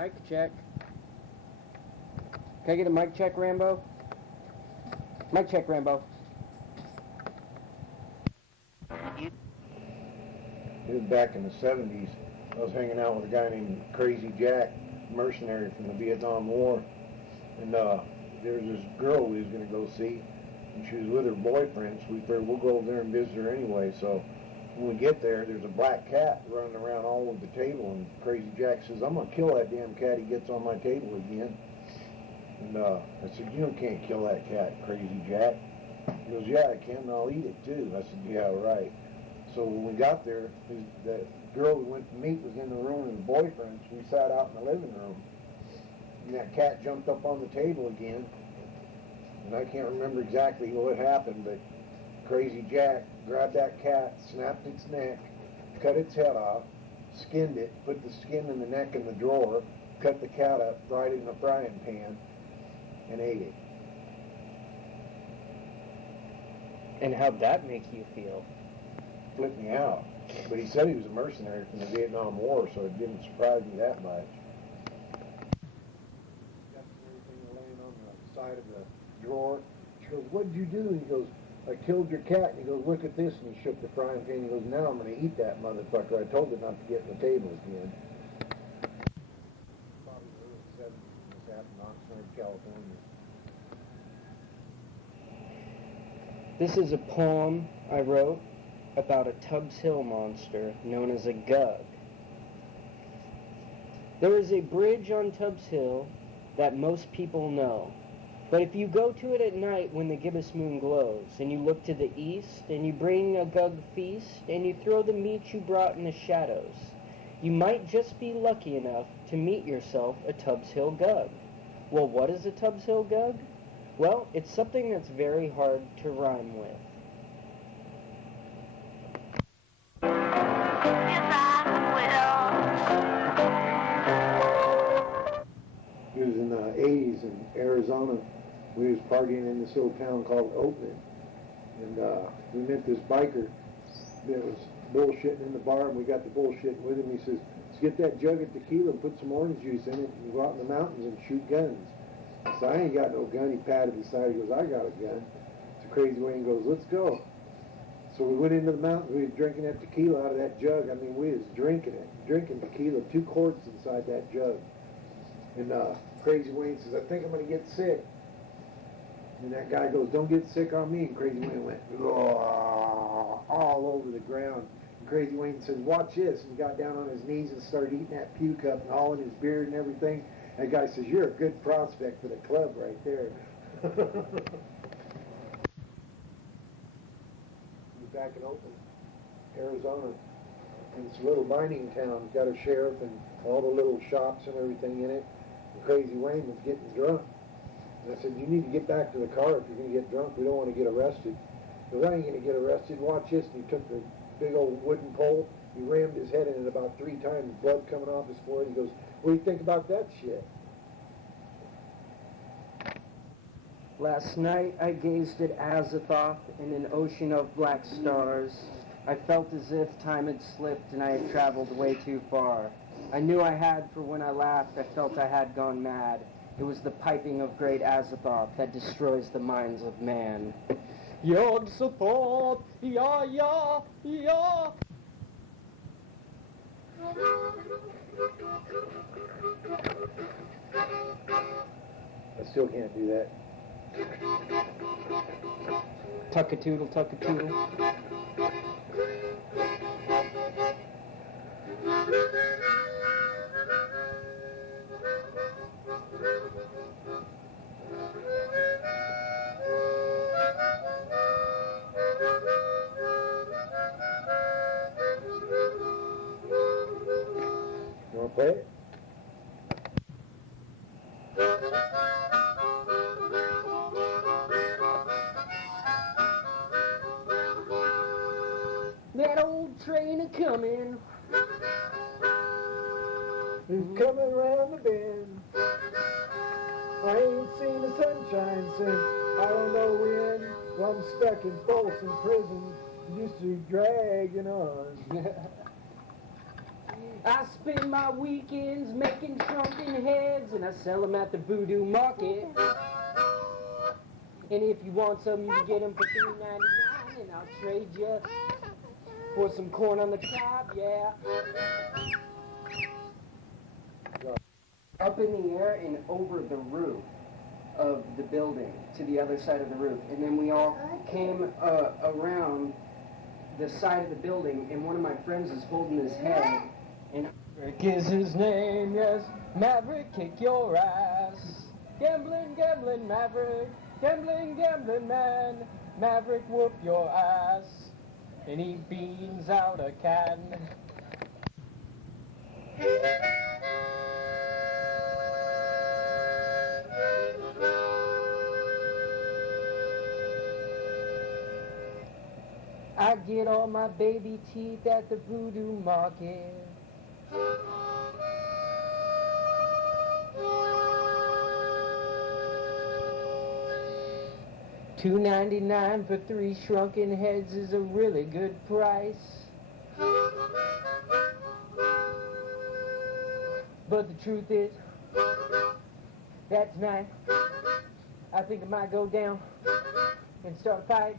Mic check. Can I get a mic check, Rambo? Mic check, Rambo. It was back in the 70s. I was hanging out with a guy named Crazy Jack, mercenary from the Vietnam War. And there was this girl we was going to go see, and she was with her boyfriend, so we figured we'll go over there and visit her anyway. So when we get there, there's a black cat running around all over the table, and Crazy Jack says, I'm going to kill that damn cat. He gets on my table again. And I said, you can't kill that cat, Crazy Jack. He goes, yeah, I can, and I'll eat it too. I said, yeah, right. So when we got there, the girl we went to meet was in the room with her boyfriend, so we sat out in the living room. And that cat jumped up on the table again. And I can't remember exactly what happened, but Crazy Jack grabbed that cat, snapped its neck, cut its head off, skinned it, put the skin and the neck in the drawer, cut the cat up, fried it in a frying pan, and ate it. And how'd that make you feel? Flipped me out. But he said he was a mercenary from the Vietnam War, so it didn't surprise me that much. Got everything laying on the side of the drawer. She goes, what'd you do? And he goes, I killed your cat. And he goes, look at this. And he shook the frying pan. He goes, now I'm going to eat that motherfucker. I told her not to get in the table again. Probably the early 70s when this happened in Oxnard, California. This is a poem I wrote about a Tubbs Hill monster known as a Gug. There is a bridge on Tubbs Hill that most people know. But if you go to it at night when the gibbous moon glows, and you look to the east, and you bring a Gug feast, and you throw the meat you brought in the shadows, you might just be lucky enough to meet yourself a Tubbs Hill Gug. Well, what is a Tubbs Hill Gug? Well, it's something that's very hard to rhyme with. It was in the 80s in Arizona. We was partying in this little town called Oakland. And we met this biker that was bullshitting in the bar, and we got to bullshitting with him. He says, let's get that jug of tequila and put some orange juice in it and go out in the mountains and shoot guns. So I ain't got no gun. He patted his side. He goes, I got a gun. It's a crazy way. He goes, let's go. So we went into the mountains. We was drinking that tequila out of that jug. I mean, we was drinking it, drinking tequila, 2 quarts inside that jug. And Crazy Wayne says, I think I'm going to get sick. And that guy goes, don't get sick on me. And Crazy Wayne went, all over the ground. And Crazy Wayne says, watch this. And he got down on his knees and started eating that puke up and all in his beard and everything. And the guy says, you're a good prospect for the club right there. We're back in Oakland, Arizona. And it's a little mining town. It's got a sheriff and all the little shops and everything in it. And Crazy Wayne was getting drunk. And I said, you need to get back to the car if you're going to get drunk. We don't want to get arrested. He goes, I ain't going to get arrested. Watch this. And he took the big old wooden pole. He rammed his head in it about 3 times, blood coming off his forehead. He goes, what do you think about that shit? Last night I gazed at Azathoth in an ocean of black stars. I felt as if time had slipped and I had traveled way too far. I knew I had, for when I laughed, I felt I had gone mad. It was the piping of great Azathoth that destroys the minds of man. Yog-Sothoth, ya, ya, ya. I still can't do that. Tuck-a-toodle, tuck-a-toodle. You want to play it? That old train a-comin', He's coming around the bend. I ain't seen the sunshine since I don't know when. Well, I'm stuck in Folsom Prison, used to be dragging on. I spend my weekends making shrunken I sell them at the Voodoo Market. And if you want some, you can get them for $3.99, and I'll trade you for some corn on the cob, yeah. Up in the air and over the roof of the building to the other side of the roof. And then we all came around the side of the building, and one of my friends is holding his head, and Maverick is his name, yes, Maverick, kick your ass. Gambling, gambling, Maverick, gambling, gambling, man, Maverick, whoop your ass, and he beans out a can. I get all my baby teeth at the Voodoo Market. $2.99 for 3 shrunken heads is a really good price. But the truth is, that tonight, I think I might go down and start a fight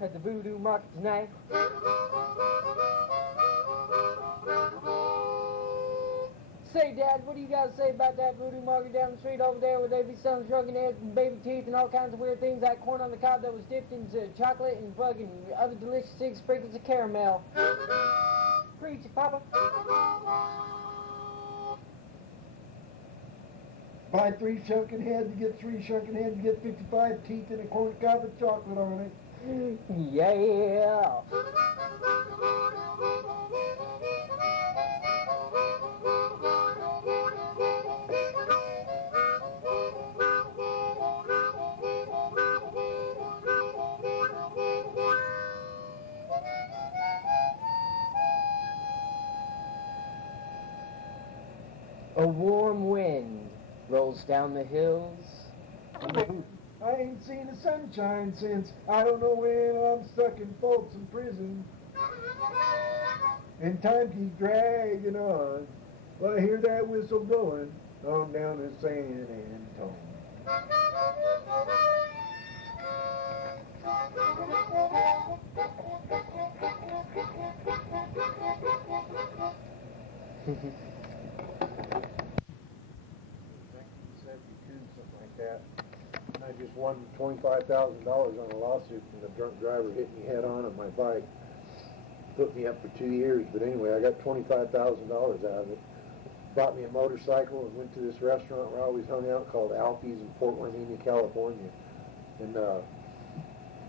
at the Voodoo Market tonight. Say, Dad, what do you got to say about that Voodoo Market down the street over there where they be selling shrunken heads and baby teeth and all kinds of weird things like corn on the cob that was dipped into chocolate and fucking other delicious things, sprinkles of caramel? Preach it, Papa. Buy 3 shrunken heads, you get 3 shrunken heads, you get 55 teeth and a corn cob with chocolate on it. Yeah. A warm wind rolls down the hills. I ain't seen the sunshine since I don't know when I'm stuck in Folsom Prison. And time keeps dragging on. Well, I hear that whistle blowing on down to San Antonio. Something like that. I just won $25,000 on a lawsuit from the drunk driver hitting me head on my bike. Put me up for 2 years, but anyway, I got $25,000 out of it. Bought me a motorcycle and went to this restaurant where I always hung out called Alfie's in Port Hueneme, California. And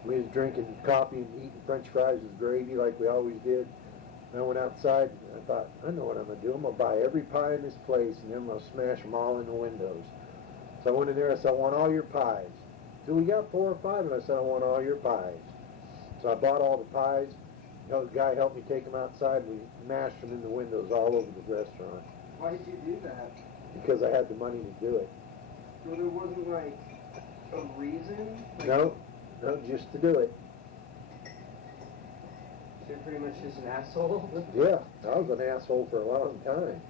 we was drinking coffee and eating French fries with gravy like we always did. And I went outside and I thought, I know what I'm going to do. I'm going to buy every pie in this place and then I'm going to smash them all in the windows. So I went in there and I said, I want all your pies. So we got 4 or 5, and I said, I want all your pies. So I bought all the pies. The guy helped me take them outside. We mashed them in the windows all over the restaurant. Why did you do that? Because I had the money to do it. So there wasn't, like, a reason? Like, No, just to do it. So you're pretty much just an asshole? Yeah, I was an asshole for a long time.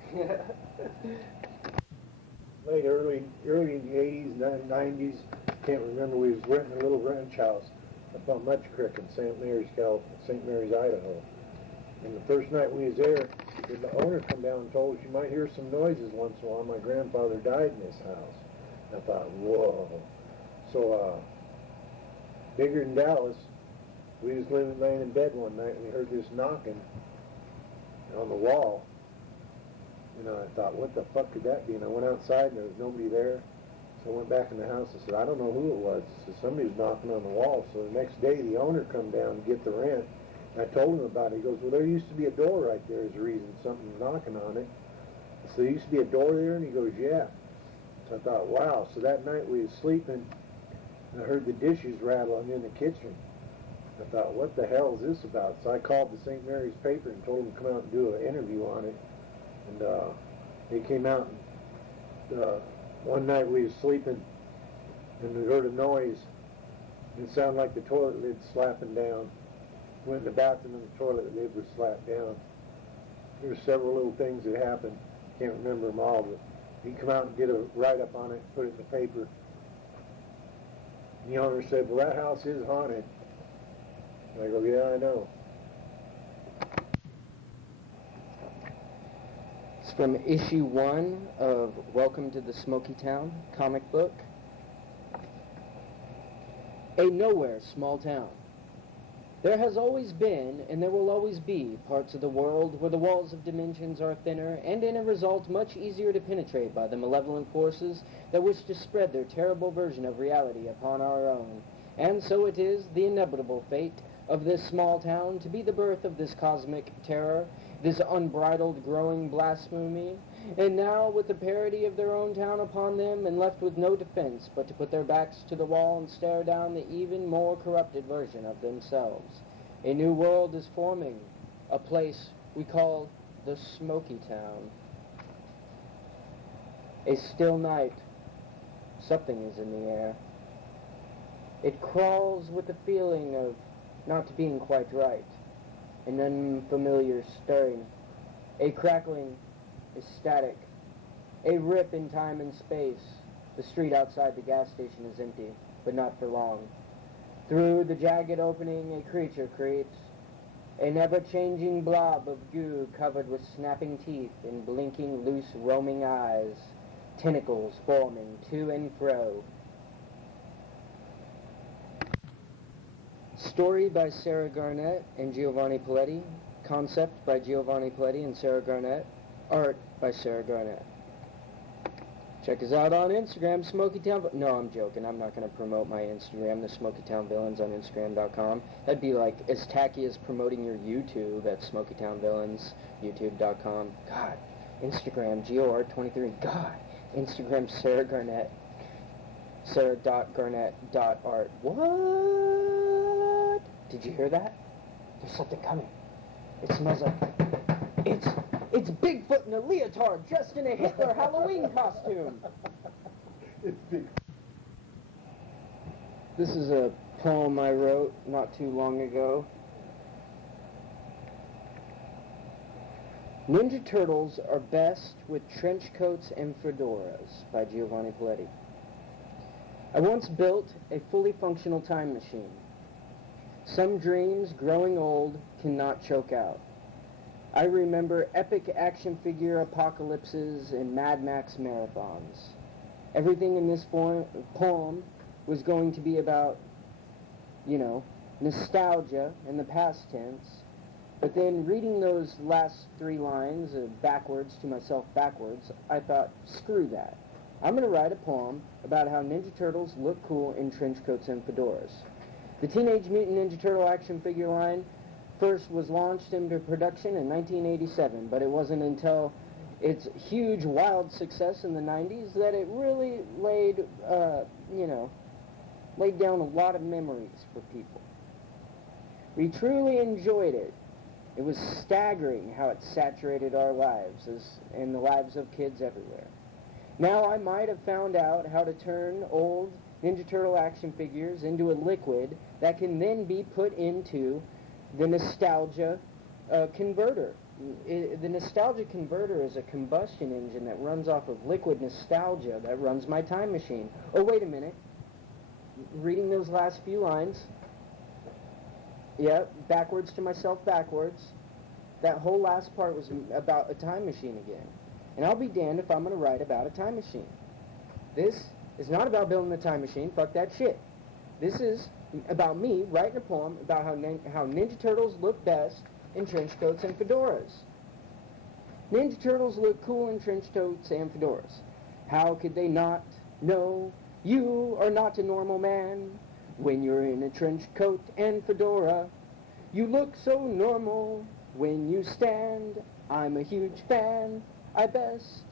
Early in the 80s, 90s, can't remember, we was renting a little ranch house up on Mudge Creek in St. Mary's, Idaho. And the first night we was there, the owner come down and told us you might hear some noises once in a while. My grandfather died in this house. And I thought, whoa. So, bigger than Dallas, we was laying in bed one night and we heard this knocking on the wall. And I thought, what the fuck could that be? And I went outside and there was nobody there. So I went back in the house and said, I don't know who it was. So somebody was knocking on the wall. So the next day the owner come down to get the rent. And I told him about it. He goes, well, there used to be a door right there as a reason. Something was knocking on it. So there used to be a door there? And he goes, yeah. So I thought, wow. So that night we was sleeping and I heard the dishes rattling in the kitchen. I thought, what the hell is this about? So I called the St. Mary's paper and told them to come out and do an interview on it. And they came out and one night we was sleeping and we heard a noise. It sounded like the toilet lid slapping down. Went in the bathroom and the toilet lid was slapped down. There were several little things that happened. can't remember them all, but he come out and did a write-up on it, put it in the paper. And the owner said, well, that house is haunted. And I go, yeah, I know. It's from issue 1 of Welcome to the Smoky Town comic book. A nowhere small town. There has always been, and there will always be, parts of the world where the walls of dimensions are thinner, and in a result much easier to penetrate by the malevolent forces that wish to spread their terrible version of reality upon our own. And so it is the inevitable fate of this small town to be the birth of this cosmic terror, this unbridled growing blasphemy, and now with the parody of their own town upon them, and left with no defense but to put their backs to the wall and stare down the even more corrupted version of themselves. A new world is forming, a place we call the Smoky Town. A still night, something is in the air. It crawls with the feeling of not being quite right, an unfamiliar stirring, a crackling, a static, a rip in time and space. The street outside the gas station is empty, but not for long. Through the jagged opening, a creature creeps, an ever-changing blob of goo covered with snapping teeth and blinking, loose, roaming eyes, tentacles forming to and fro. Story by Sarah Garnett and Giovanni Paletti. Concept by Giovanni Paletti and Sarah Garnett. Art by Sarah Garnett. Check us out on Instagram, Smoky Town... No, I'm joking. I'm not going to promote my Instagram, the Smoky Town Villains on Instagram.com. That'd be like as tacky as promoting your YouTube at Smoky Town Villains, YouTube.com. God, Instagram, GOR23. God, Instagram, Sarah Garnett. Sarah.Garnett.art. What? Did you hear that? There's something coming. It smells like... It's Bigfoot in a leotard dressed in a Hitler Halloween costume. It's big. This is a poem I wrote not too long ago. Ninja Turtles are best with trench coats and fedoras by Giovanni Paletti. I once built a fully functional time machine. Some dreams, growing old, cannot choke out. I remember epic action figure apocalypses and Mad Max marathons. Everything in this poem was going to be about, nostalgia in the past tense. But then reading those last 3 lines backwards to myself backwards, I thought, screw that. I'm going to write a poem about how Ninja Turtles look cool in trench coats and fedoras. The Teenage Mutant Ninja Turtle action figure line first was launched into production in 1987, but it wasn't until its huge, wild success in the 90s that it really laid down a lot of memories for people. We truly enjoyed it. It was staggering how it saturated our lives and the lives of kids everywhere. Now I might have found out how to turn old Ninja Turtle action figures into a liquid that can then be put into the nostalgia converter. The nostalgia converter is a combustion engine that runs off of liquid nostalgia that runs my time machine. Oh, wait a minute. Reading those last few lines. Yep, backwards to myself backwards. That whole last part was about a time machine again. And I'll be damned if I'm going to write about a time machine. This is not about building a time machine. Fuck that shit. This is about me writing a poem about how Ninja Turtles look best in trench coats and fedoras. Ninja Turtles look cool in trench coats and fedoras. How could they not know you are not a normal man when you're in a trench coat and fedora? You look so normal when you stand. I'm a huge fan. At best,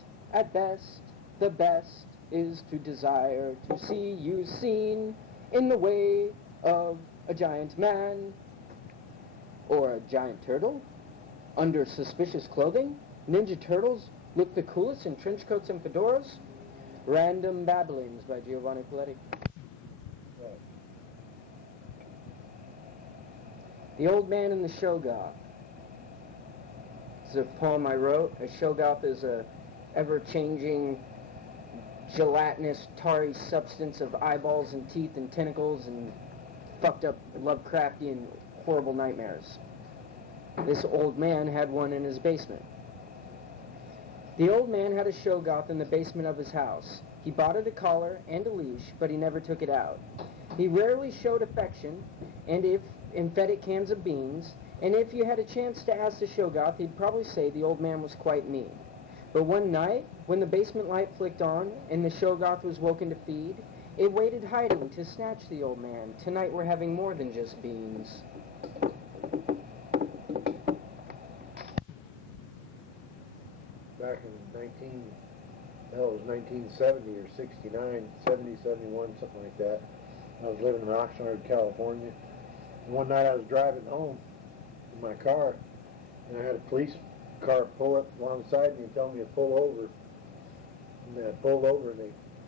the best is to desire to see you seen in the way of a giant man or a giant turtle under suspicious clothing. Ninja Turtles look the coolest in trench coats and fedoras. Random Babblings by Giovanni Paletti. The Old Man and the Shoggoth. This is a poem I wrote. A Shoggoth is a ever-changing, gelatinous, tarry substance of eyeballs and teeth and tentacles and fucked up Lovecraftian horrible nightmares. This old man had one in his basement. The old man had a Shoggoth in the basement of his house. He bought it a collar and a leash, but he never took it out. He rarely showed affection, and fed it cans of beans, and if you had a chance to ask the Shoggoth, he'd probably say the old man was quite mean. But one night, when the basement light flicked on, and the Shoggoth was woken to feed, it waited hiding to snatch the old man. Tonight we're having more than just beans. Back in 1970 or 69, 70, 71, something like that. I was living in Oxnard, California. And one night I was driving home in my car, and I had a police car pull up alongside me and tell me to pull over. And I pulled over, and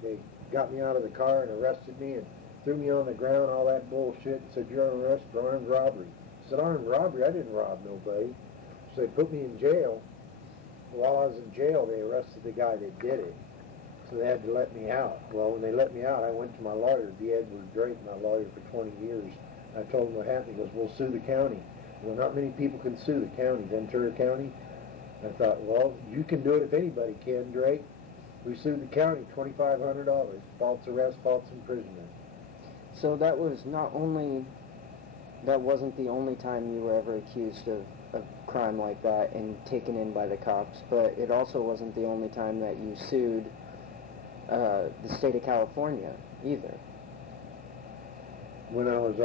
they got me out of the car and arrested me and threw me on the ground, all that bullshit, and said, "You're under arrest for armed robbery." I said, "Armed robbery? I didn't rob nobody." So they put me in jail. While I was in jail, they arrested the guy that did it. So they had to let me out. Well, when they let me out, I went to my lawyer, D. Edward Drake, my lawyer for 20 years. I told him what happened. He goes, "We'll sue the county." Well, not many people can sue the county, Ventura County. I thought, well, you can do it if anybody can, Drake. We sued the county, $2,500. False arrest, false imprisonment. So that wasn't the only time you were ever accused of a crime like that and taken in by the cops, but it also wasn't the only time that you sued the state of California either. When I was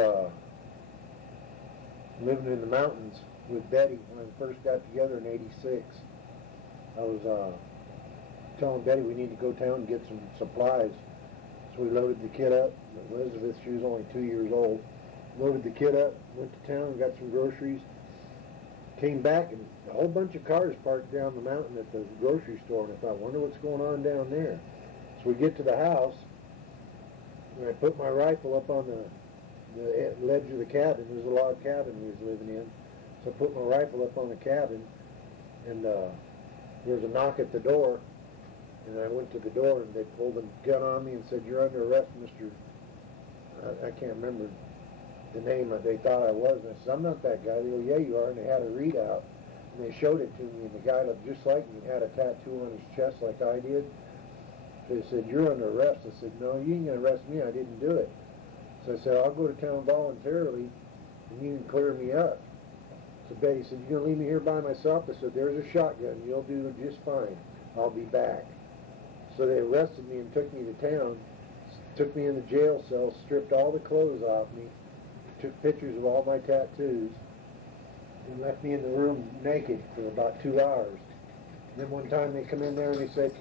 living in the mountains with Betty, when we first got together in '86, I was telling Betty we need to go down and get some supplies. So we loaded the kid up. Elizabeth, she was only 2 years old. Loaded the kid up, went to town, got some groceries, came back, and a whole bunch of cars parked down the mountain at the grocery store, and I thought, wonder what's going on down there. So we get to the house, and I put my rifle up on the ledge of the cabin. There was a log cabin we was living in. So I put my rifle up on the cabin, and there was a knock at the door, and I went to the door, and they pulled a gun on me and said, "You're under arrest, Mr." I can't remember the name that they thought I was. And I said, "I'm not that guy." They go, "Yeah, you are." And they had a readout, and they showed it to me, and the guy looked just like me, had a tattoo on his chest like I did. They said, "You're under arrest." I said, "No, you ain't going to arrest me. I didn't do it." So I said, "I'll go to town voluntarily, and you can clear me up." So Betty said, "You going to leave me here by myself?" I said, "There's a shotgun. You'll do just fine. I'll be back." So they arrested me and took me to town, took me in the jail cell, stripped all the clothes off me, took pictures of all my tattoos, and left me in the room naked for about 2 hours. And then one time they come in there and they said,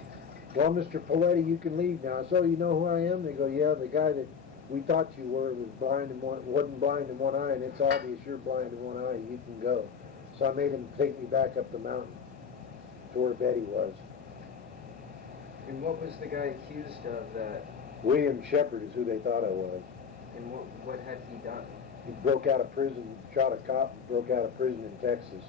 "Well, Mr. Poletti, you can leave now." So you know who I am? They go, "Yeah, the guy that we thought you were wasn't blind in one eye, and it's obvious you're blind in one eye. You can go." So I made him take me back up the mountain to where Betty was. And what was the guy accused of that? William Shepard is who they thought I was. And what had he done? He broke out of prison, shot a cop, and broke out of prison in Texas.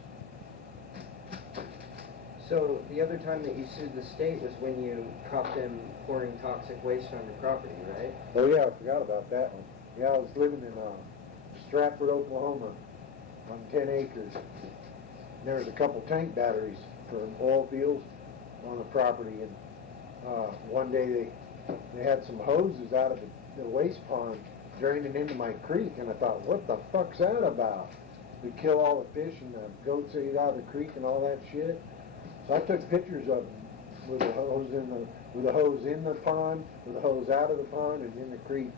So the other time that you sued the state was when you caught them pouring toxic waste on your property, right? Oh yeah, I forgot about that one. Yeah, I was living in Stratford, Oklahoma, on 10 acres. There was a couple tank batteries for oil fields on the property, and one day they had some hoses out of the waste pond draining into my creek, and I thought, what the fuck's that about? We kill all the fish and the goats that eat out of the creek and all that shit. So I took pictures of them with the hose in the pond, with the hose out of the pond and in the creek,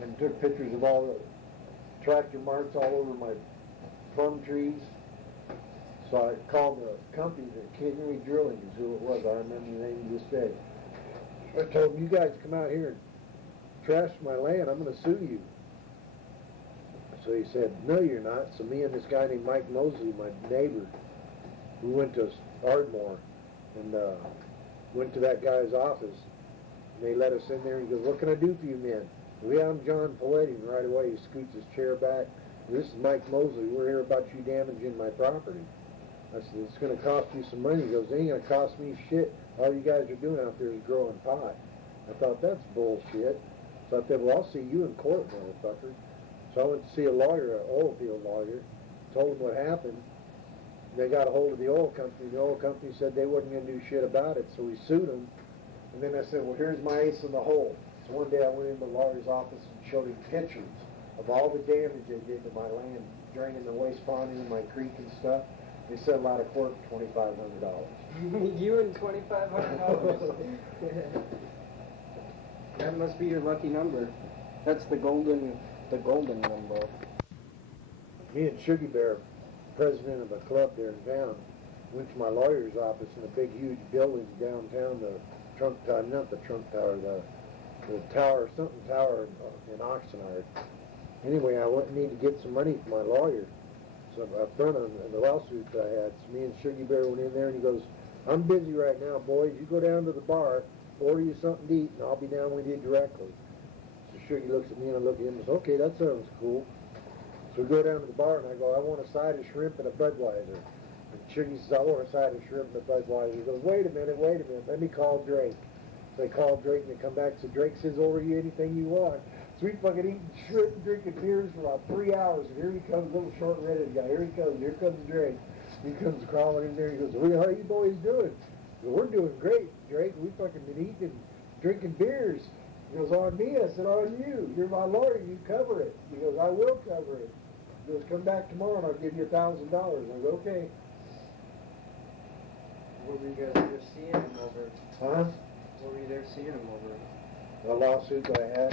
and took pictures of all the tractor marks all over my plum trees. So I called the company, the Henry Drilling is who it was. I remember the name to this day. I told them, "You guys come out here and trash my land, I'm going to sue you." So he said, "No, you're not." So me and this guy named Mike Mosley, my neighbor, we went to Ardmore and went to that guy's office. And they let us in there, and he goes, "What can I do for you men?" "Well, I'm John Poletti." And right away he scoots his chair back. "This is Mike Mosley. We're here about you damaging my property." I said, it's going to cost you some money. He goes, it ain't going to cost me shit. All you guys are doing out there is growing pot. I thought, that's bullshit. So I said, well, I'll see you in court, motherfucker. So I went to see a lawyer, an oil field lawyer, told him what happened. They got a hold of the oil company. The oil company said they wasn't going to do shit about it, so we sued them. And then I said, well, here's my ace in the hole. So one day I went into the lawyer's office and showed him pictures of all the damage they did to my land, draining the waste pond into my creek and stuff. They settled out of court for $2,500. You and $2,500. That must be your lucky number. That's the golden number. Me and Sugar Bear, president of a club there in town, went to my lawyer's office in a big, huge building downtown, the Trump Tower, not the Trump Tower, the tower, something tower in Oxnard. Anyway, I need to get some money from my lawyer. So up front on the lawsuit that I had, so me and Sugar Bear went in there, and he goes, I'm busy right now, boys. You go down to the bar, order you something to eat, and I'll be down with you directly. So Sugar looks at me, and I look at him and says, okay, that sounds cool. So we go down to the bar, and I go, I want a side of shrimp and a Budweiser. And Sugar says, I want a side of shrimp and a Budweiser. He goes, wait a minute, let me call Drake. So they call Drake, and they come back, so Drake says, order you anything you want. So we fucking eating shrimp and drinking beers for about 3 hours, and here he comes, little short-redheaded guy. Here comes Drake. He comes crawling in there, he goes, well, how you boys doing? Well, we're doing great, Drake. We fucking been eating, drinking beers. He goes, on me? I said, on you. You're my lawyer, you cover it. He goes, I will cover it. He goes, come back tomorrow and I'll give you $1,000. I go, okay. What were you guys there seeing him over? Huh? What were you there seeing him over? The lawsuit that I had.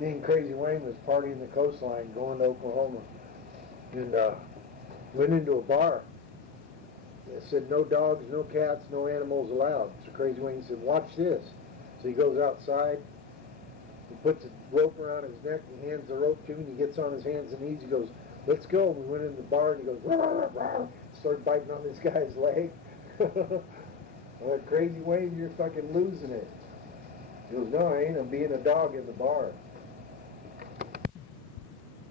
Me and Crazy Wayne was partying the coastline going to Oklahoma. And went into a bar. It said no dogs, no cats, no animals allowed. So Crazy Wayne said, watch this. So he goes outside, he puts a rope around his neck and hands the rope to him. He gets on his hands and knees. He goes, let's go. We went in the bar and he goes, rah, rah, started biting on this guy's leg. I went, Crazy Wayne, you're fucking losing it. He goes, no, I ain't. I'm being a dog in the bar.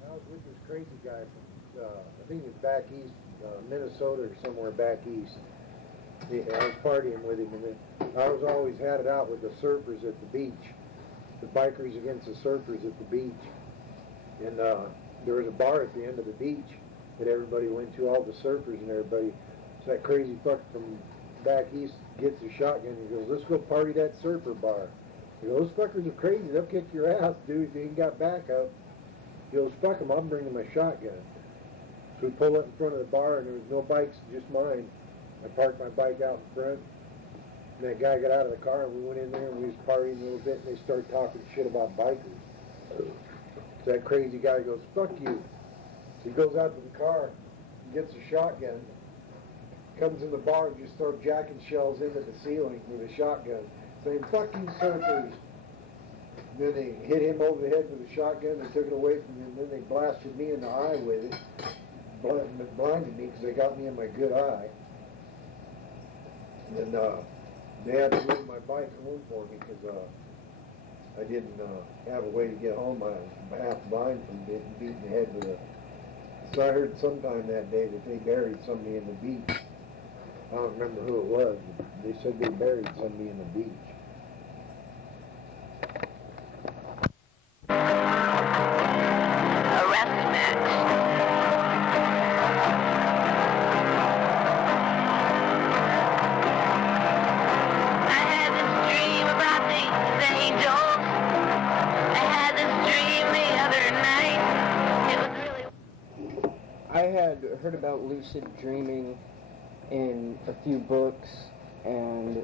I was with this crazy guy from, I think it's back east, Minnesota or somewhere back east. I was partying with him, and then I was always had it out with the surfers at the beach, the bikers against the surfers at the beach. And there was a bar at the end of the beach that everybody went to, all the surfers and everybody. So that crazy fuck from back east gets a shotgun and he goes, let's go party that surfer bar. He goes, those fuckers are crazy, they'll kick your ass, dude, if you ain't got backup. He goes, fuck them, I'm bringing my shotgun. So we pull up in front of the bar, and there was no bikes, just mine. I parked my bike out in front, and that guy got out of the car, and we went in there, and we was partying a little bit, and they started talking shit about bikers. So that crazy guy goes, fuck you. So he goes out to the car, and gets a shotgun, comes in the bar, and just starts jacking shells into the ceiling with a shotgun, saying, fuck you surfers. Then they hit him over the head with a shotgun and took it away from him. Then they blasted me in the eye with it, blinded me because they got me in my good eye. And then they had to move my bike home for me because I didn't have a way to get home. I was half blind from being beaten in the head with a... So I heard sometime that day that they buried somebody in the beach. I don't remember who it was, but they said they buried somebody in the beach. I had heard about lucid dreaming in a few books and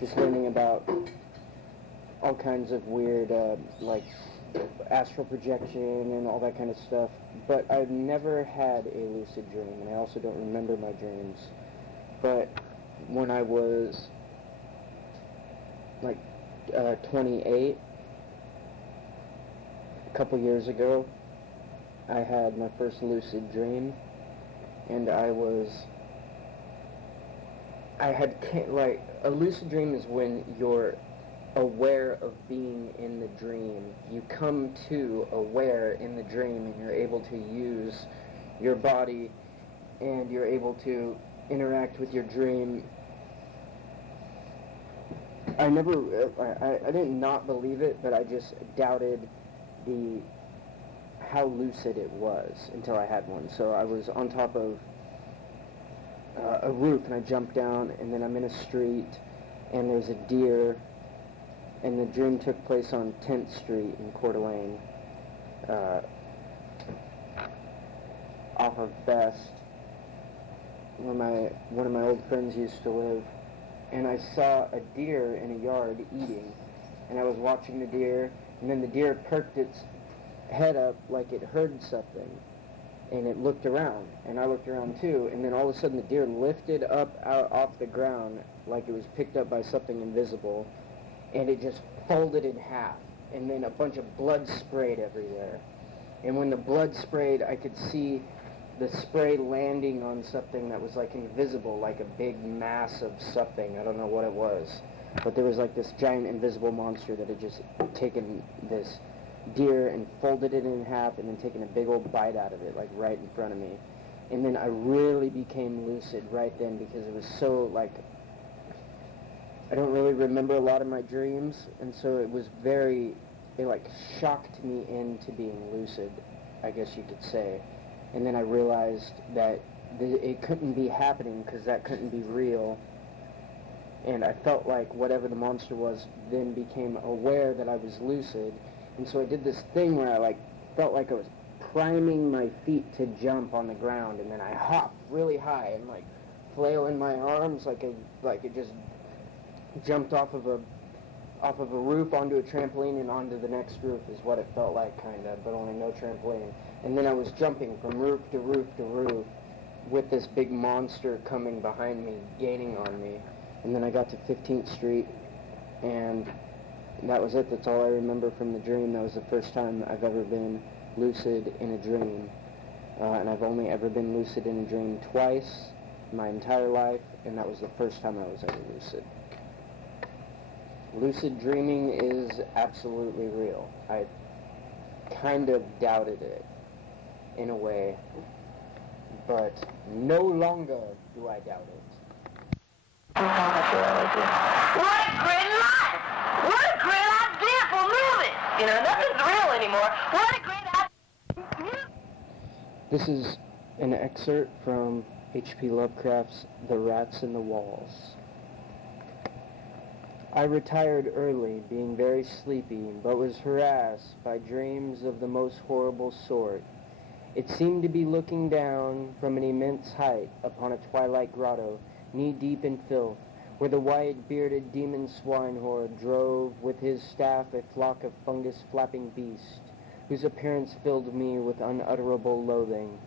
just learning about all kinds of weird, like astral projection and all that kind of stuff. But I've never had a lucid dream, and I also don't remember my dreams. But when I was like 28, a couple years ago, I had my first lucid dream, and a lucid dream is when you're aware of being in the dream. You come to aware in the dream, and you're able to use your body and you're able to interact with your dream. I didn't not believe it, but I just doubted how lucid it was until I had one. So I was on top of a roof and I jumped down, and then I'm in a street and there's a deer, and the dream took place on 10th Street in Coeur d'Alene, off of Best, where one of my old friends used to live. And I saw a deer in a yard eating, and I was watching the deer, and then the deer perked its head up like it heard something, and it looked around, and I looked around too, and then all of a sudden the deer lifted up out off the ground like it was picked up by something invisible, and it just folded in half, and then a bunch of blood sprayed everywhere. And when the blood sprayed, I could see the spray landing on something that was like invisible, like a big mass of something. I don't know what it was, but there was like this giant invisible monster that had just taken this deer and folded it in half and then taken a big old bite out of it, like right in front of me. And then I really became lucid right then, because it was so like, I don't really remember a lot of my dreams, and so it like shocked me into being lucid, I guess you could say. And then I realized that it couldn't be happening because that couldn't be real. And I felt like whatever the monster was then became aware that I was lucid. And so I did this thing where I like felt like I was priming my feet to jump on the ground, and then I hopped really high and like flailing my arms like it just jumped off of a roof onto a trampoline and onto the next roof is what it felt like, kind of, but only no trampoline. And then I was jumping from roof to roof to roof with this big monster coming behind me, gaining on me. And then I got to 15th Street, and that was it. That's all I remember from the dream. That was the first time I've ever been lucid in a dream. And I've only ever been lucid in a dream twice my entire life, and that was the first time I was ever lucid. Lucid dreaming is absolutely real. I kind of doubted it in a way, but no longer do I doubt it. What a great life! What a great idea for movies! You know, nothing's real anymore. What a great idea! This is an excerpt from H.P. Lovecraft's The Rats in the Walls. I retired early, being very sleepy, but was harassed by dreams of the most horrible sort. It seemed to be looking down from an immense height upon a twilight grotto, knee-deep in filth, where the white-bearded demon swinehorde drove with his staff a flock of fungus-flapping beasts, whose appearance filled me with unutterable loathing.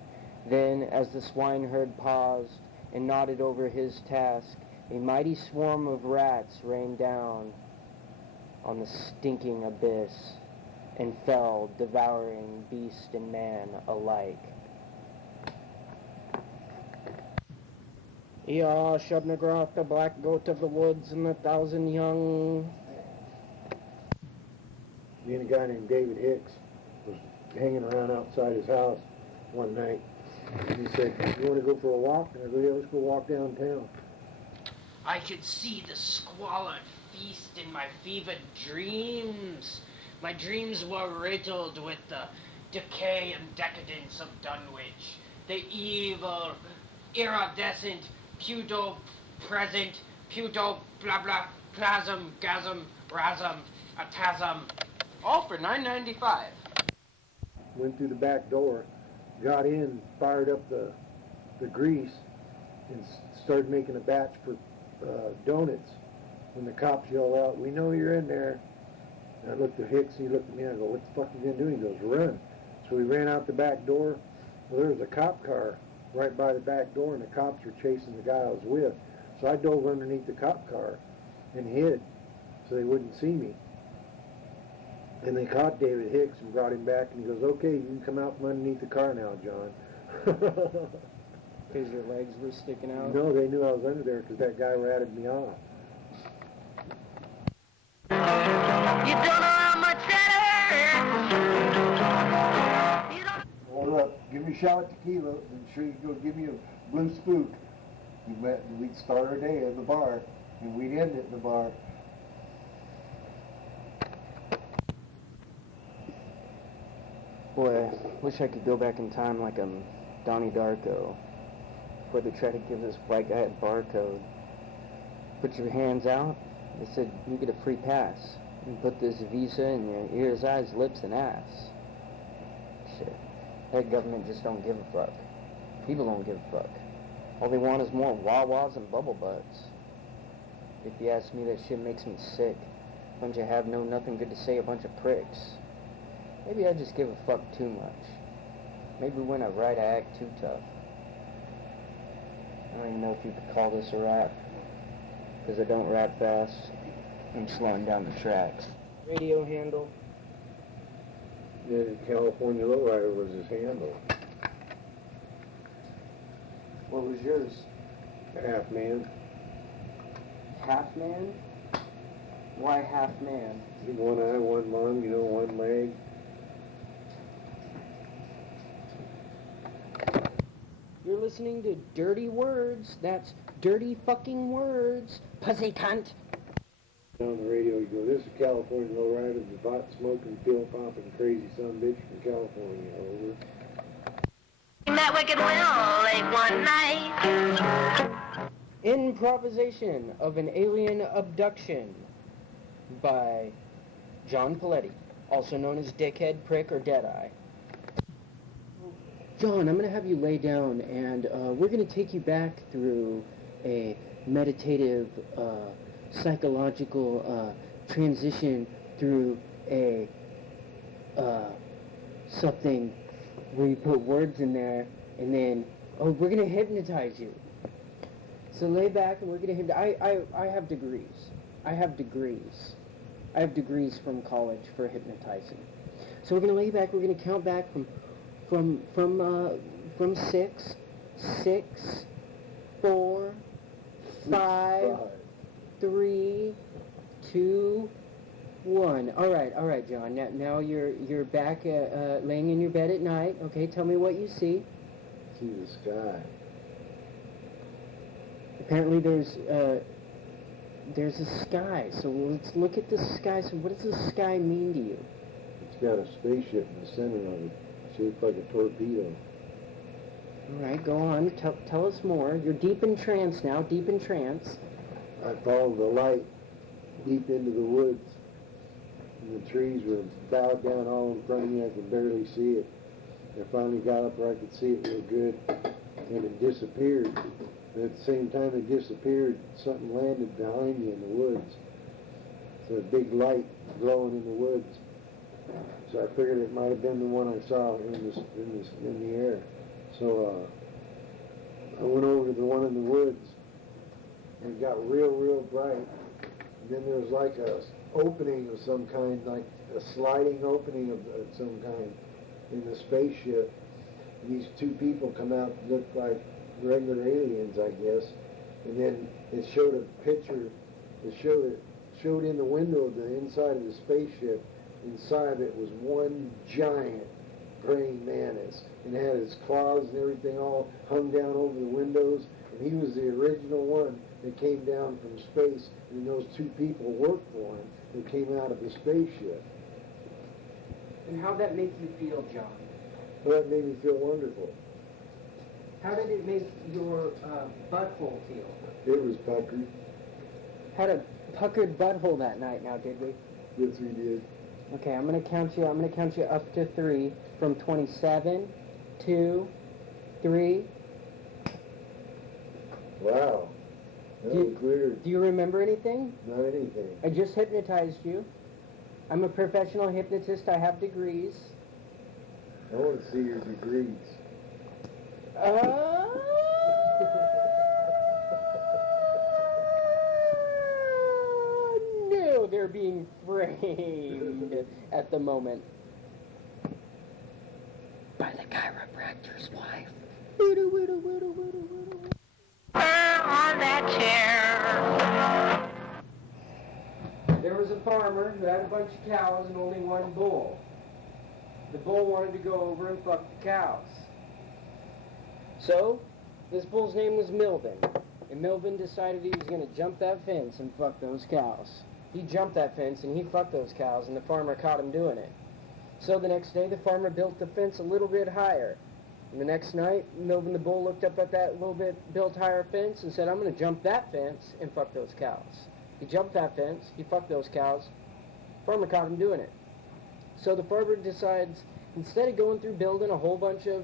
Then, as the swineherd paused and nodded over his task, a mighty swarm of rats rained down on the stinking abyss and fell, devouring beast and man alike. Ya Shubnagroth, the black goat of the woods, and the thousand young. Me and a guy named David Hicks was hanging around outside his house one night. He said, "You want to go for a walk?" And I go, "Yeah, let's go walk downtown." I could see the squalid feast in my fevered dreams. My dreams were riddled with the decay and decadence of Dunwich, the evil, iridescent, pseudo-present, pseudo-blah-blah, plasm, rasm, atasm, all for $9.95. Went through the back door, got in, fired up the grease, and started making a batch for donuts. When the cops yelled out, "We know you're in there." And I looked at Hicks, he looked at me, and I go, "What the fuck are you going to do?" He goes, "Run." So we ran out the back door. Well, there was a cop car right by the back door, and the cops were chasing the guy I was with. So I dove underneath the cop car and hid so they wouldn't see me. And they caught David Hicks and brought him back, and he goes, "Okay, you can come out from underneath the car now, John." Because your legs were sticking out? No, they knew I was under there because that guy ratted me off. You don't know how much that hurts. You don't... Hold up. give me a shot of tequila, and sure you go give me a blue spook. We'd start our day at the bar, and we'd end it in the bar. Boy, I wish I could go back in time like I'm Donnie Darko, before they try to give this white guy a barcode. Put your hands out. They said you get a free pass. And put this visa in your ears, eyes, lips, and ass. Shit. That government just don't give a fuck. People don't give a fuck. All they want is more wah-wahs and bubble butts. If you ask me, that shit makes me sick. Bunch of have no nothing good to say, a bunch of pricks. Maybe I just give a fuck too much. Maybe when I write, I act too tough. I don't even know if you could call this a rap, because I don't rap fast. I'm slowing down the tracks. Radio handle. Yeah, California Lowrider was his handle. What was yours? Half man. Half man? Why half man? One eye, one lung, one leg. You're listening to Dirty Words. That's dirty fucking words. Pussy cunt. On the radio, you go, this is California Lowrider, the pot smoking, pill popping, crazy son bitch from California. Over. That wicked will late one night. Improvisation of an alien abduction by John Paletti, also known as Dickhead, Prick, or Deadeye. John, I'm going to have you lay down, and we're going to take you back through a meditative, psychological transition through a something where you put words in there, and then, we're going to hypnotize you. So lay back, and we're going to hypnotize. I have degrees. I have degrees from college for hypnotizing. So we're going to lay back. We're going to count back from 6, 4, 5, 3, 2, 1. All right, John. Now you're back laying in your bed at night. Okay, tell me what you see. See the sky. Apparently there's a sky. So let's look at the sky. So what does the sky mean to you? It's got a spaceship in the center of it, shaped like a torpedo. All right, go on. Tell us more. You're deep in trance now. Deep in trance. I followed the light deep into the woods, and the trees were bowed down all in front of me. I could barely see it. I finally got up where I could see it real good, and it disappeared. And at the same time it disappeared, something landed behind me in the woods. So a big light glowing in the woods. So I figured it might have been the one I saw in the air. So I went over to the one in the woods, and it got real bright. And then there was like a opening of some kind, like a sliding opening of some kind in the spaceship. And these two people come out and look like regular aliens, I guess. And then it showed a picture. It showed in the window of the inside of the spaceship. Inside of it was one giant praying mantis, and had his claws and everything all hung down over the windows. And he was the original one that came down from space, and those two people worked for him who came out of the spaceship. And how'd that make you feel, John? Well, that made me feel wonderful. How did it make your butthole feel? It was puckered. Had a puckered butthole that night now, did we? Yes, we did. Okay, I'm gonna count you up to 3 from 27, 2, 3. Wow. That was weird. Do you remember anything? Not anything. I just hypnotized you. I'm a professional hypnotist. I have degrees. I want to see your degrees. No, they're being framed at the moment by the chiropractor's wife. On that chair. There was a farmer who had a bunch of cows and only one bull. The bull wanted to go over and fuck the cows. So, this bull's name was Milvin. And Milvin decided he was going to jump that fence and fuck those cows. He jumped that fence and he fucked those cows, and the farmer caught him doing it. So the next day, the farmer built the fence a little bit higher. And the next night, Milvin the bull looked up at that little bit built higher fence and said, I'm going to jump that fence and fuck those cows. He jumped that fence, he fucked those cows. Farmer caught him doing it. So the farmer decides, instead of going through building a whole bunch of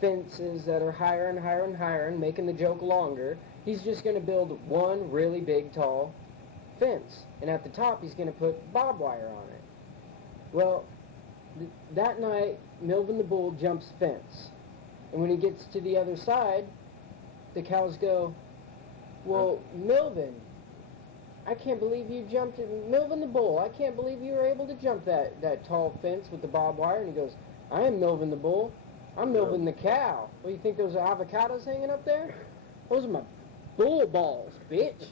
fences that are higher and higher and higher and making the joke longer, he's just going to build one really big, tall fence. And at the top, he's going to put barbed wire on it. Well, that night, Milvin the bull jumps the fence. And when he gets to the other side, the cows go, well, Milvin, I can't believe you jumped it. Milvin the bull, I can't believe you were able to jump that tall fence with the barbed wire. And he goes, I am Milvin the bull. I'm Milvin the cow. Well, you think those are avocados hanging up there? Those are my bull balls, bitch.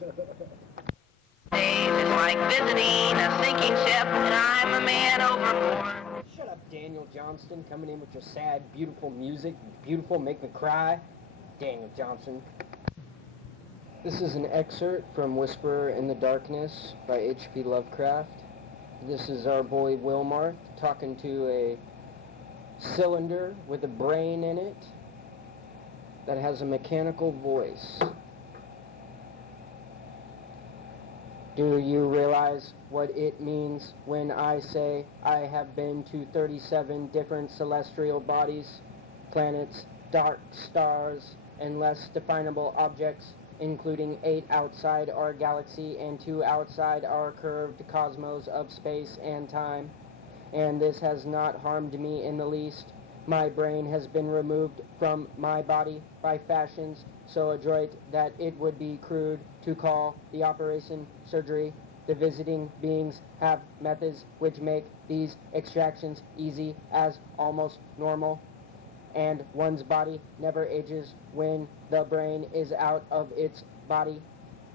It's like visiting a sinking ship, and I'm a man overboard. Shut up, Daniel Johnston, coming in with your sad, beautiful music. Beautiful, make me cry. Daniel Johnston. This is an excerpt from Whisperer in the Darkness by H.P. Lovecraft. This is our boy Wilmarth talking to a cylinder with a brain in it that has a mechanical voice. Do you realize what it means when I say I have been to 37 different celestial bodies, planets, dark stars, and less definable objects, including 8 outside our galaxy and 2 outside our curved cosmos of space and time? And this has not harmed me in the least. My brain has been removed from my body by fashions so adroit that it would be crude to call the operation surgery. The visiting beings have methods which make these extractions easy as almost normal. And one's body never ages when the brain is out of its body.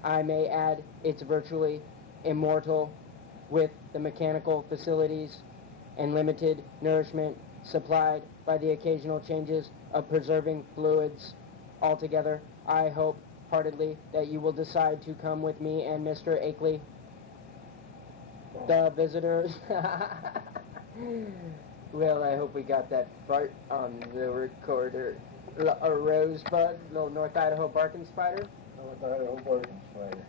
I may add, it's virtually immortal with the mechanical facilities and limited nourishment supplied by the occasional changes of preserving fluids. Altogether, I hope heartedly that you will decide to come with me and Mr. Akeley. The visitors. Well, I hope we got that fart on the recorder. A rosebud, little North Idaho barking spider. North Idaho barking spider.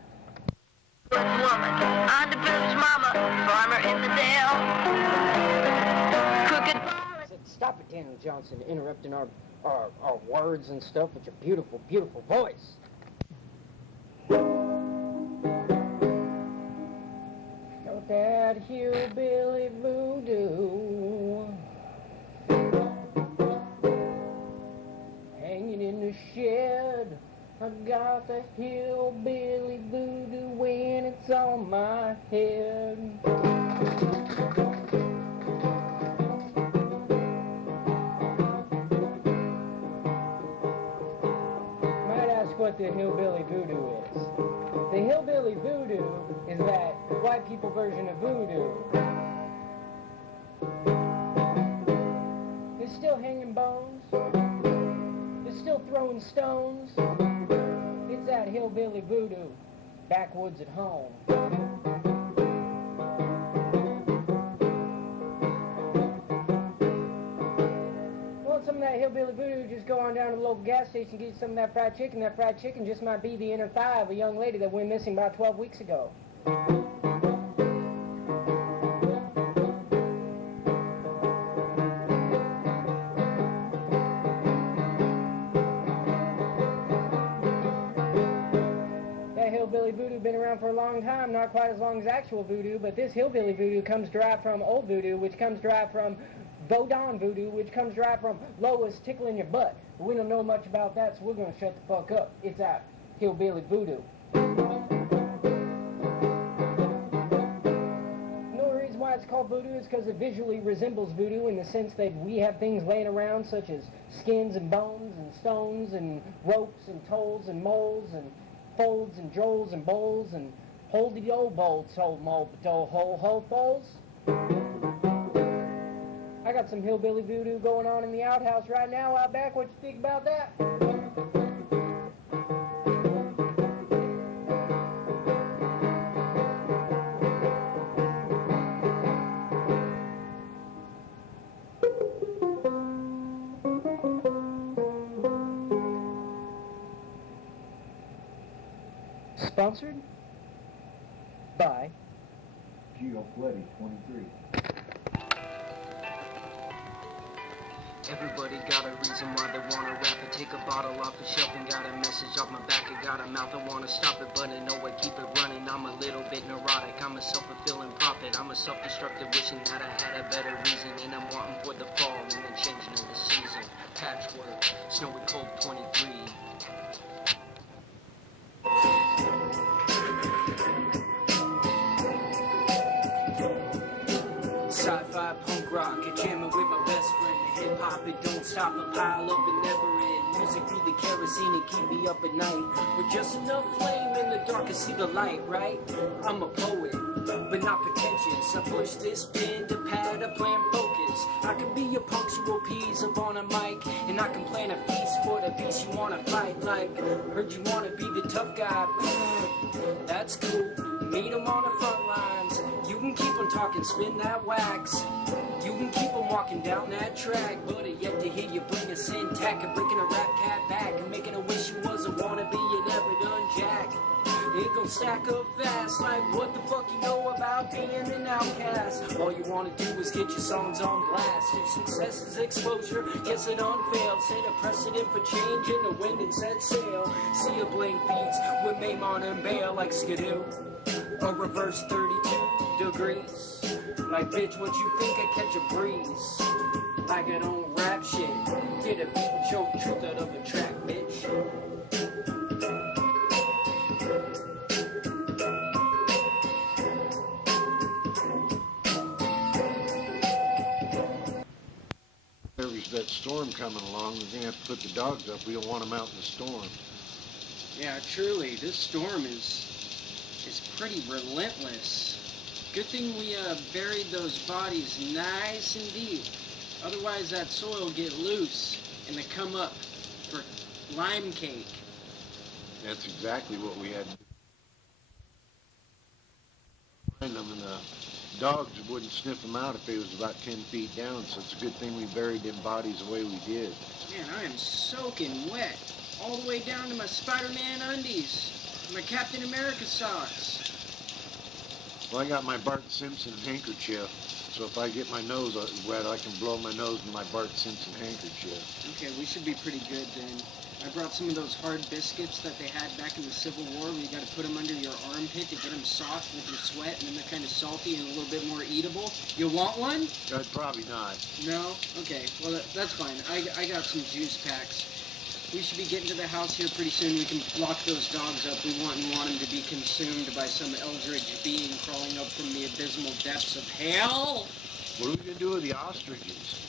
Woman, I'm the village mama, farmer in the dale. Crooked I said, stop it, Daniel Johnson, interrupting our words and stuff with your beautiful, beautiful voice. Got that hillbilly voodoo hanging in the shed. I got the hillbilly voodoo when it's on my head. Might ask what the hillbilly voodoo is. The hillbilly voodoo is that white people version of voodoo. They're still hanging bones. They're still throwing stones. It's that hillbilly voodoo, backwoods at home. Want some of that hillbilly voodoo, just go on down to the local gas station, get some of that fried chicken. That fried chicken just might be the inner thigh of a young lady that went missing about 12 weeks ago. Hillbilly voodoo been around for a long time, not quite as long as actual voodoo, but this hillbilly voodoo comes derived from old voodoo, which comes derived from Vodon voodoo, which comes derived from Lois tickling your butt. We don't know much about that, so we're going to shut the fuck up. It's that hillbilly voodoo. No reason why it's called voodoo is because it visually resembles voodoo in the sense that we have things laying around such as skins and bones and stones and ropes and tolls and moles and folds and drolls and bowls and holdy old bowls, sold mold, whole bowls. I got some hillbilly voodoo going on in the outhouse right now out back. What you think about that? Sponsored by Gio Fletty, 23. Everybody got a reason why they wanna rap it. Take a bottle off the shelf and got a message off my back. I got a mouth, I wanna stop it, but I know I keep it running. I'm a little bit neurotic, I'm a self-fulfilling prophet. I'm a self-destructive, wishing that I had a better reason. And I'm wanting for the fall and the changing of the season. Patchwork, snowy cold 23. Sci-fi punk rock, a jamming with my best friend. Hip hop, it don't stop, a pile up and never end. Music through the kerosene and keep me up at night. With just enough flame in the dark to see the light, right? I'm a poet, but not pretentious. I push this pen to pad a plan focus. I can be a punctual piece up on a mic, and I can plan a feast for the beast you wanna fight. Like, heard you wanna be the tough guy. That's cool. Meet 'em on the front lines. You can keep on talking, spin that wax. You can keep on walking down that track, but I yet to hear you bring a syntax and breaking a rap cat back and making a wish you was a wannabe you never done jack. It gon' stack up fast, like what the fuck you know about being an outcast? All you wanna do is get your songs on blast. If success is exposure, yes it unfailed. Set a precedent for change in the wind and set sail. See a blank beats with Maimon and Bale like Skidoo. Or reverse 32 degrees. Like, bitch, what you think I catch a breeze? Like I don't rap shit. Get a beat and choke truth out of a track, bitch. There's that storm coming along. We're going to have to put the dogs up. We don't want them out in the storm. Yeah, truly, this storm is pretty relentless. Good thing we buried those bodies nice and deep. Otherwise that soil will get loose and they come up for lime cake. That's exactly what we had to do. And the dogs wouldn't sniff them out if they was about 10 feet down, so it's a good thing we buried them bodies the way we did. Man, I am soaking wet all the way down to my Spider-Man undies, my Captain America socks. Well, I got my Bart Simpson handkerchief, so if I get my nose wet, I can blow my nose in my Bart Simpson handkerchief. Okay, we should be pretty good then. I brought some of those hard biscuits that they had back in the Civil War where you got to put them under your armpit to get them soft with your sweat, and then they're kind of salty and a little bit more eatable. You want one? Probably not. No? Okay, well that's fine. I got some juice packs. We should be getting to the house here pretty soon. We can lock those dogs up. We want them to be consumed by some eldritch being crawling up from the abysmal depths of hell. What are we going to do with the ostriches?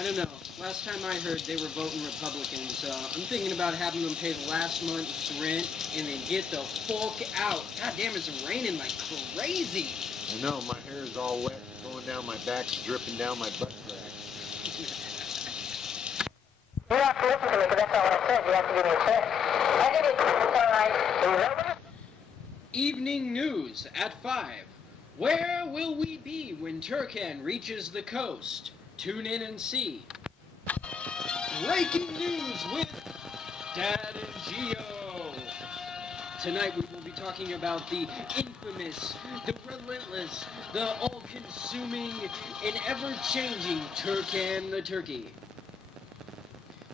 I don't know. Last time I heard, they were voting Republican, so I'm thinking about having them pay the last month's rent and then get the fuck out. God damn, it's raining like crazy. I know, my hair is all wet, going down my back, dripping down my butt crack. You have to listen to me, because that's all I said. You have to give me a check. I did it. It's all right. Evening news at 5. Where will we be when Turkan reaches the coast? Tune in and see. Breaking news with Dad and Gio. Tonight we will be talking about the infamous, the relentless, the all-consuming, and ever-changing Turkan the Turkey.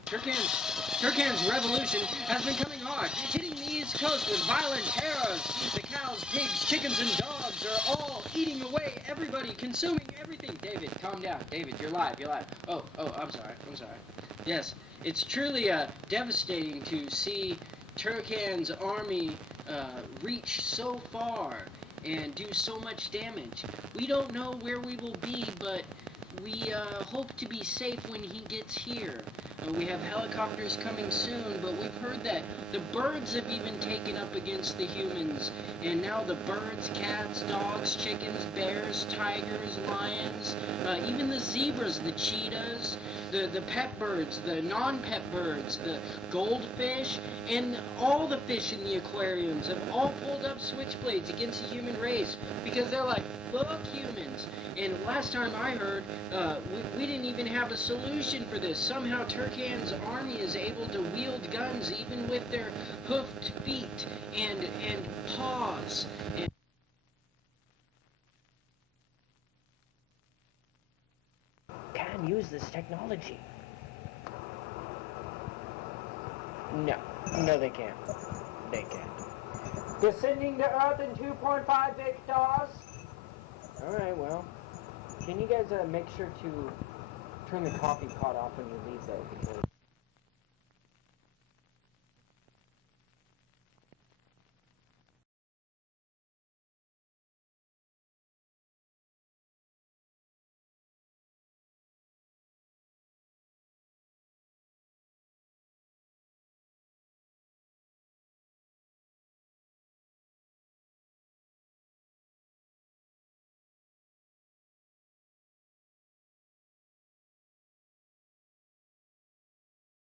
Turkan's revolution has been coming hard, hitting the East Coast with violent terrors. The cows, pigs, chickens, and dogs are all eating away everybody, consuming everything. David, calm down. David, you're live. Oh, I'm sorry. Yes, it's truly devastating to see Turkan's army reach so far and do so much damage. We don't know where we will be, but we hope to be safe when he gets here. We have helicopters coming soon, but we've heard that the birds have even taken up against the humans. And now the birds, cats, dogs, chickens, bears, tigers, lions, even the zebras, the cheetahs, the pet birds, the non-pet birds, the goldfish, and all the fish in the aquariums have all pulled up switchblades against the human race because they're like, fuck humans. And last time I heard, We didn't even have a solution for this. Somehow Turkan's army is able to wield guns even with their hoofed feet and paws. And can use this technology. No, they can't. They can't. Descending to Earth in 2.5 big stars. Alright, well, can you guys make sure to turn the coffee pot off when you leave, though, because